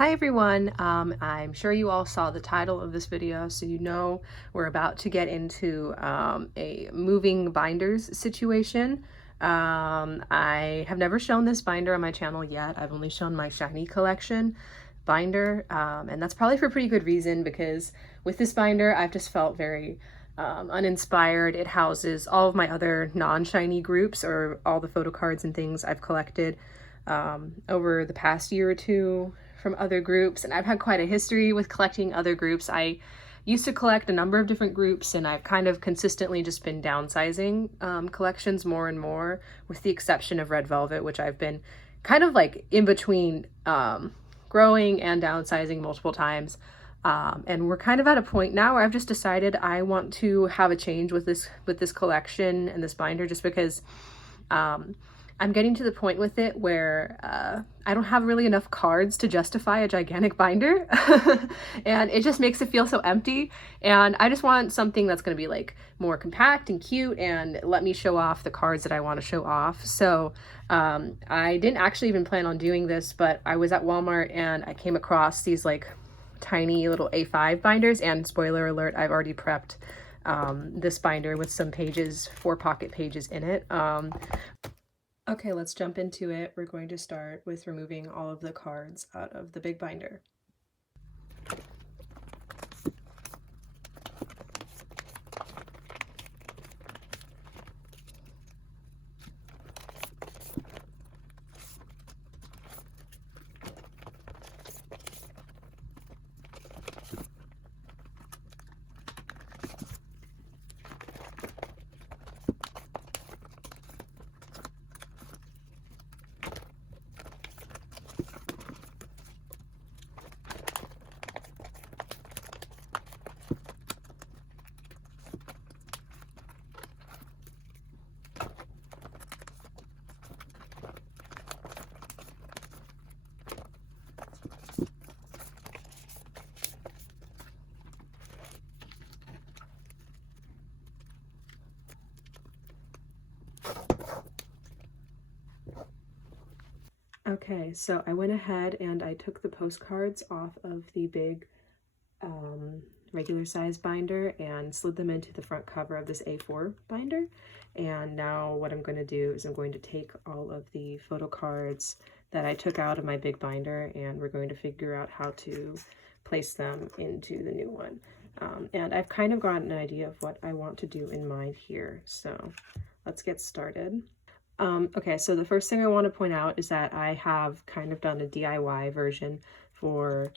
Hi everyone, I'm sure you all saw the title of this video, so you know we're about to get into a moving binders situation. I have never shown this binder on my channel yet. I've only shown my shiny collection binder, and that's probably for a pretty good reason because with this binder I've just felt very uninspired. It houses all of my other non-shiny groups or all the photo cards and things I've collected over the past year or two from other groups, and I've had quite a history with collecting other groups. I used to collect a number of different groups, and I've kind of consistently just been downsizing collections more and more, with the exception of Red Velvet, which I've been kind of like in between growing and downsizing multiple times. And we're kind of at a point now where I've just decided I want to have a change with this collection and this binder, just because I'm getting to the point with it where I don't have really enough cards to justify a gigantic binder. And it just makes it feel so empty. And I just want something that's going to be like more compact and cute and let me show off the cards that I want to show off. So I didn't actually even plan on doing this, but I was at Walmart and I came across these like tiny little A5 binders, and spoiler alert, I've already prepped this binder with some pages, 4 pocket pages in it. Okay, let's jump into it. We're going to start with removing all of the cards out of the big binder. Okay, so I went ahead and I took the postcards off of the big regular size binder and slid them into the front cover of this A4 binder. And now what I'm going to do is I'm going to take all of the photo cards that I took out of my big binder, and we're going to figure out how to place them into the new one. And I've kind of gotten an idea of what I want to do in mind here, so let's get started. Okay, so the first thing I want to point out is that I have kind of done a DIY version for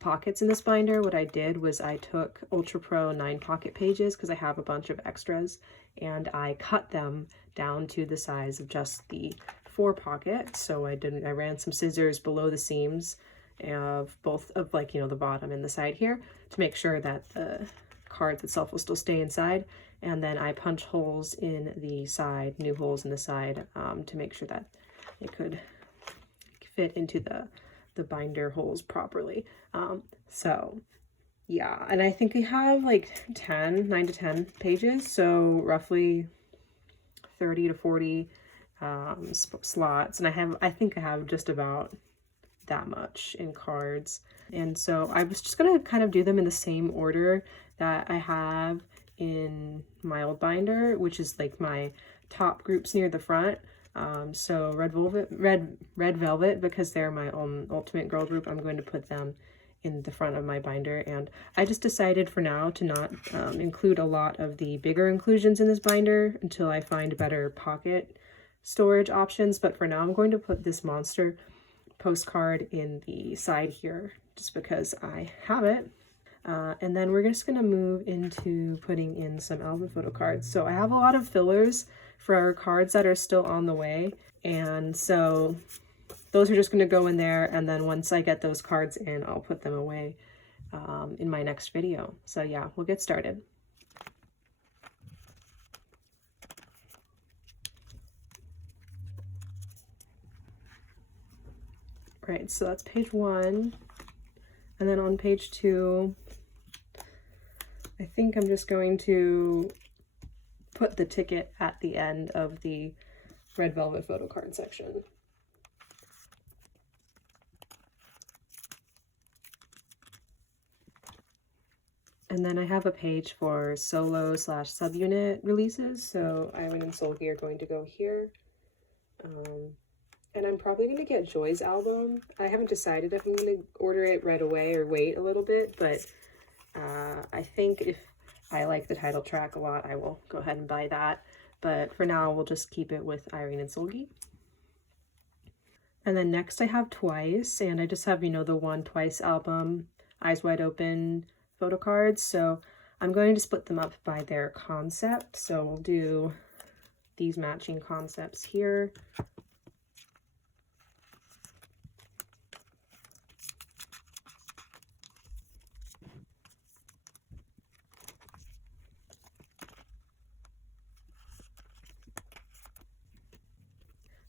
pockets in this binder. What I did was I took Ultra Pro 9 pocket pages because I have a bunch of extras, and I cut them down to the size of just the 4 pockets. So I ran some scissors below the seams of both of, like, you know, the bottom and the side here to make sure that the card itself will still stay inside. And then I punch holes in the side, new holes in the side, to make sure that it could fit into the binder holes properly. So yeah, and I think we have like 9 to 10 pages, so roughly 30 to 40 slots, and I think I have just about that much in cards. And so I was just gonna kind of do them in the same order that I have in my old binder, which is like my top groups near the front. So Red Velvet, because they're my own ultimate girl group, I'm going to put them in the front of my binder. And I just decided for now to not include a lot of the bigger inclusions in this binder until I find better pocket storage options. But for now, I'm going to put this monster postcard in the side here just because I have it. And then we're just going to move into putting in some album photo cards. So I have a lot of fillers for our cards that are still on the way, and so those are just going to go in there, and then once I get those cards in, I'll put them away in my next video. So yeah, we'll get started. Right, so that's page 1, and then on page 2, I think I'm just going to put the ticket at the end of the Red Velvet photo card section. And then I have a page for solo slash subunit releases. So Irene and Solgi are going to go here. And I'm probably going to get Joy's album. I haven't decided if I'm going to order it right away or wait a little bit, but I think if I like the title track a lot, I will go ahead and buy that. But for now, we'll just keep it with Irene and Solgi. And then next I have Twice, and I just have, you know, the one Twice album, Eyes Wide Open photo cards. So I'm going to split them up by their concept. So we'll do these matching concepts here.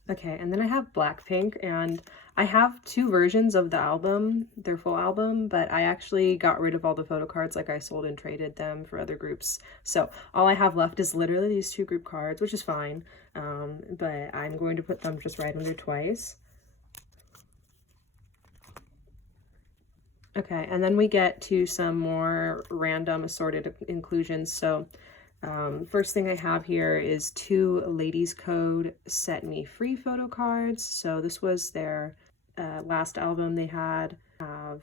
Okay, and then I have Blackpink, and I have two versions of the album, their full album, but I actually got rid of all the photo cards, like I sold and traded them for other groups. So all I have left is literally these two group cards, which is fine, but I'm going to put them just right under Twice. Okay, and then we get to some more random assorted inclusions. So first thing I have here is two Ladies Code Set Me Free photo cards. So this was their last album they had. I have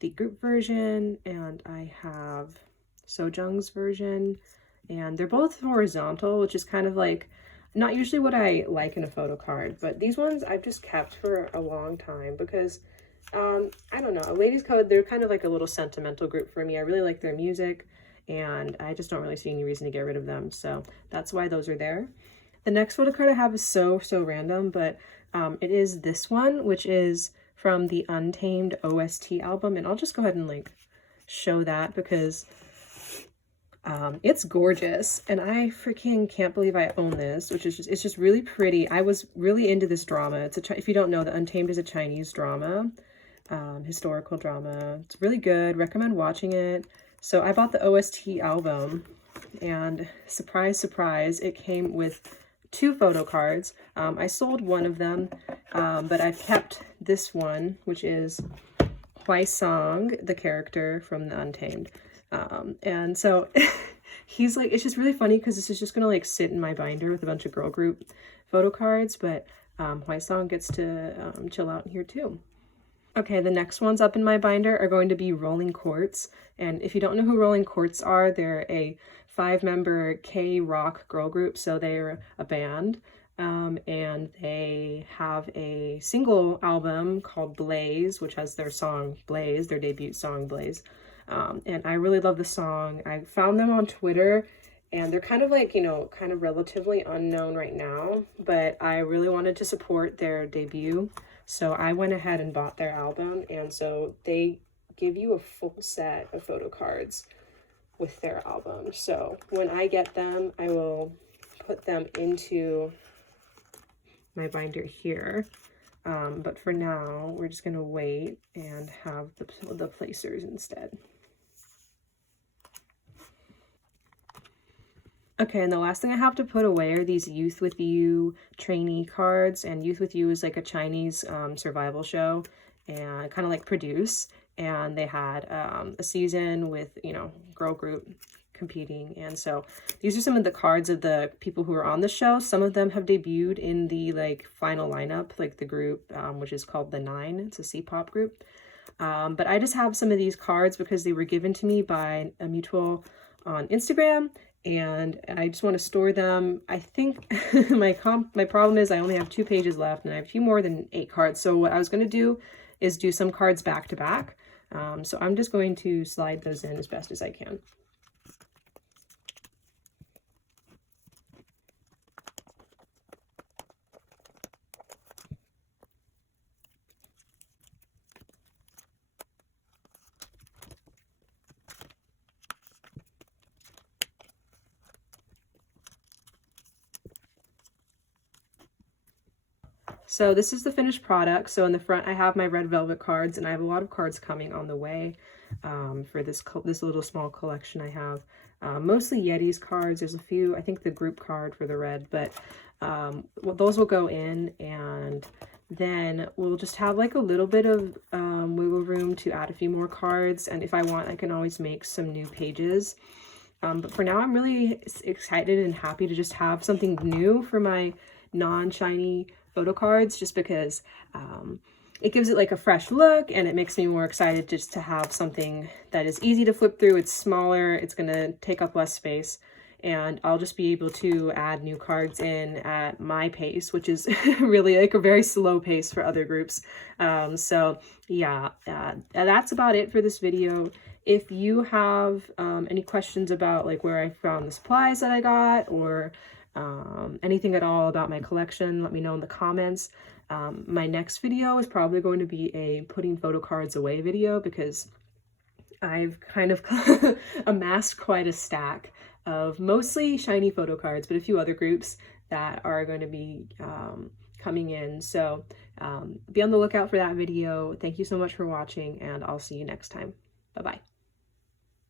the group version and I have Sojung's version, and they're both horizontal, which is kind of like not usually what I like in a photo card, but these ones I've just kept for a long time because I don't know, Ladies Code, they're kind of like a little sentimental group for me. I really like their music, and I just don't really see any reason to get rid of them, so that's why those are there. The next photo card I have is so random, but it is this one, which is from the Untamed OST album, and I'll just go ahead and like show that because it's gorgeous, and I freaking can't believe I own this, which is it's just really pretty. I was really into this drama. It's if you don't know, the Untamed is a Chinese drama, historical drama. It's really good. Recommend watching it. So I bought the OST album, and surprise, surprise, it came with two photo cards. I sold one of them, but I've kept this one, which is Hwai-sung, the character from the Untamed. And so he's like, it's just really funny because this is just gonna like sit in my binder with a bunch of girl group photo cards, but Hwai-sung gets to chill out in here too. Okay, the next ones up in my binder are going to be Rolling Quartz. And if you don't know who Rolling Quartz are, they're a 5-member K-rock girl group. So they're a band, and they have a single album called Blaze, which has their song Blaze, their debut song Blaze. And I really love the song. I found them on Twitter, and they're kind of like, you know, kind of relatively unknown right now, but I really wanted to support their debut. So I went ahead and bought their album, and so they give you a full set of photo cards with their album. So when I get them, I will put them into my binder here. But for now, we're just gonna wait and have the placers instead. Okay, and the last thing I have to put away are these Youth With You trainee cards. And Youth With You is like a Chinese survival show, and kind of like Produce. And they had a season with, you know, girl group competing. And so these are some of the cards of the people who are on the show. Some of them have debuted in the like final lineup, like the group, which is called The Nine. It's a C-pop group. But I just have some of these cards because they were given to me by a mutual on Instagram, and I just want to store them. I think my problem is I only have 2 pages left, and I have a few more than 8 cards. So what I was going to do is do some cards back to back. So I'm just going to slide those in as best as I can. So this is the finished product. So in the front, I have my red velvet cards, and I have a lot of cards coming on the way for this little small collection I have. Mostly Yeti's cards. There's a few, I think the group card for the red, but well, those will go in, and then we'll just have like a little bit of wiggle room to add a few more cards, and if I want, I can always make some new pages. But for now, I'm really excited and happy to just have something new for my non-shiny photo cards, just because it gives it like a fresh look, and it makes me more excited just to have something that is easy to flip through. It's smaller, it's gonna take up less space, and I'll just be able to add new cards in at my pace, which is really like a very slow pace for other groups. So yeah, that's about it for this video. If you have any questions about like where I found the supplies that I got, or anything at all about my collection, let me know in the comments. My next video is probably going to be a putting photo cards away video, because I've kind of amassed quite a stack of mostly shiny photo cards, but a few other groups that are going to be coming in. So be on the lookout for that video. Thank you so much for watching, and I'll see you next time. Bye-bye.